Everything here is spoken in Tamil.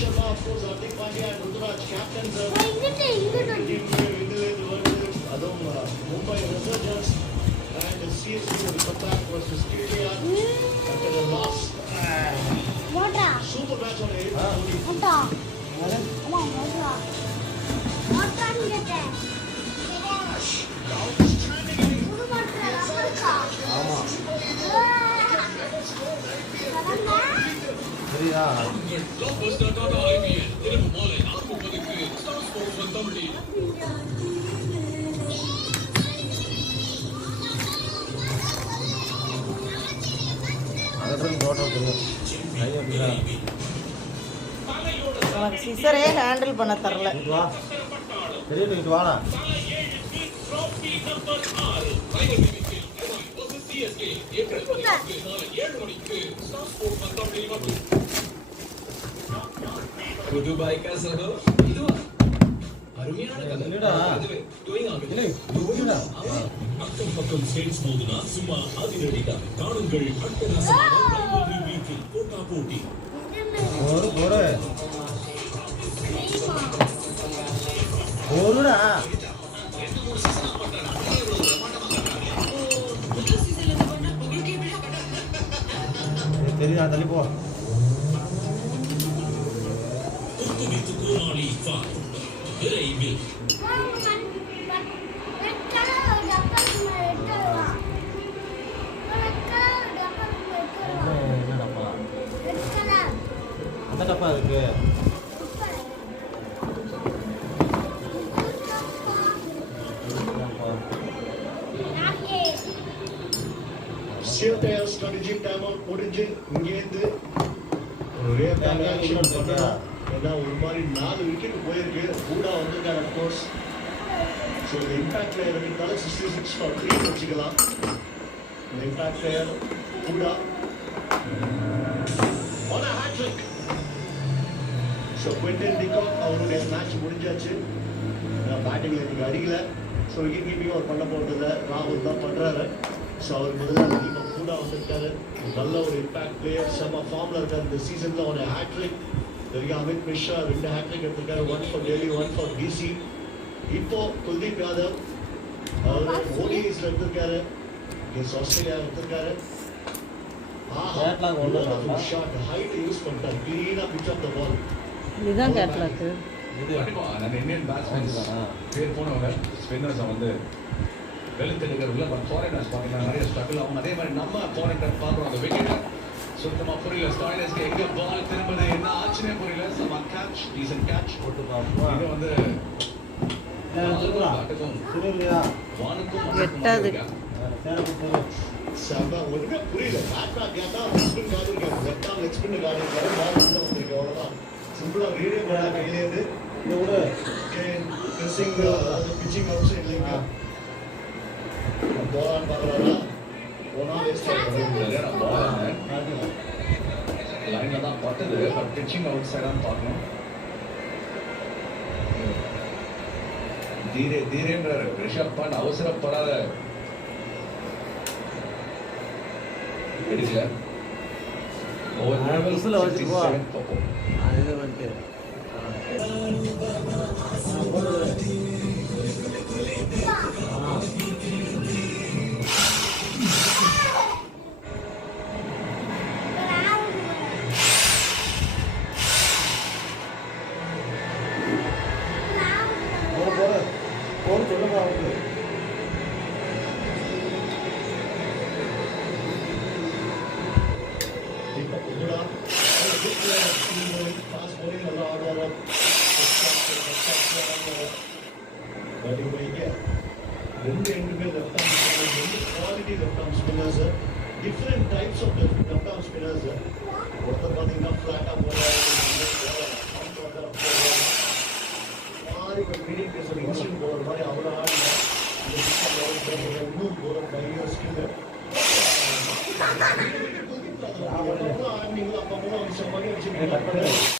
Sharma, of course, Hardik Pandya and Ruturaj, captains of அதுவும் Mumbai Resurgence and CSK will come back versus KKR after the loss. Super match on 8th. சிசரே ஹேண்டில் பண்ண தரல. வாடா துபாய் காசோ இதுவா அருமையான கதை அக்கம் பக்கம் சேல்ஸ் போதுனா சும்மா அதிரடிக்கா காணுங்கள் அட்டகாசமான வீட்டில் போட்டா போட்டி ஒருடா தெரியுதா தள்ளி போ விரைவில் அந்த டப்பா இருக்கு Still strategic timeout முடிஞ்சு இங்கேருந்து ஒரு ரியாக்ட் ஆக்ஷன் பண்ணலாம். ஏன்னா ஒரு மாதிரி 4 விக்கெட் போயிருக்கு. பூடா வந்திருக்காரு of course. ஸோ இந்த இம்பாக்ட் பிளேயர் இருந்தால 66 for 3 வச்சுக்கலாம். இந்த இம்பாக்ட் பிளேயர் பூடா on a hat trick. So Quinton de அவருடைய மேட்ச் முடிஞ்சாச்சு. பேட்டிங்ல இன்னைக்கு அடிக்கல. ஸோ விக்கெட் கீப்பிங் அவர் பண்ண போகிறதில்ல, ராகுல் தான் பண்ணுறாரு. ஸோ அவருக்கு பதிலாக தீபக் பூடா வந்திருக்காரு. நல்ல ஒரு இம்பாக்ட் பிளேயர், செம்ம ஃபார்மில் இருக்கார். இந்த சீசனில் ஒரு ஹேட்ரிக் தெரியும். அமித் மிஸ்ரா 2 ஹேட்ரிக் எடுத்திருக்காரு, 1 ஃபார் டெல்லி, 1 ஃபார் டிசி. இப்போ குல்தீப் யாதவ் அவர் ஓடிஐஸ்ல எடுத்திருக்காரு, ஆஸ்திரேலியா எடுத்திருக்காரு. ஷாட் ஹைட் யூஸ் பண்ணிட்டார், கிளீனா பிச் ஆஃப் த பால். இதுதான் கேட்லாக். நம்ம இந்தியன் பேட்ஸ்மேன்ஸ் பேர் போனவங்க ஸ்பின்னர்ஸை வந்து வெளுத்தெடுக்கிறதுல ஃபாரினர்ஸ் பார்த்தீங்கன்னா நிறைய ஸ்ட்ரகிள் ஆகும். அதே மாதிரி நம்ம ஃபாரினர் பார்க்குறோம் அந்த விக்கெட்டை சுத்தமாக புரியல. ஸ்டாயினர்ஸ்க்கு எங்கே பால் திரும்புது என்ன ஆச்சுன்னே புரியல. சம கேட்ச், டீசன்ட் கேட்ச். இது வந்து எட்டாவது செம்ம ஒன்றுமே புரியல. பேட்டா கேட்டா ஸ்பின் கார்டு இருக்காது, left arm leg spin card இருக்காது, பால் உள்ள வந்திருக்கு, அவ்வளோதான். சிம்பிளாக ரீடே பண்ண கையிலேருந்து பிச்சிங் அவுட் சைட் இல்லைங்க. போலான்னு பார்க்குறாரா, போனால் வேஸ்ட் லைனில் தான் பட்டது. பட் பிச்சிங் அவுட் சைடான்னு பார்க்கணும். தீரே தீரேன்றாரு ரிஷப் பண்ட், அவசரப்படாத. எடுக்கல different types of left arm spinners. ஒருத்தர் பார்த்தீங்கன்னா ஃப்ளாட்டாக போகிறாரு, மாதிரி இப்போ மீடியம் பேஸ் ஒரு இன்ஸ்டிங் போகிற மாதிரி அவ்வளோ ஆடினா இன்னும் போகிற பயங்கர ஸ்கில் ஆடினீங்களா அப்போ கூட வச்ச மாதிரி வச்சு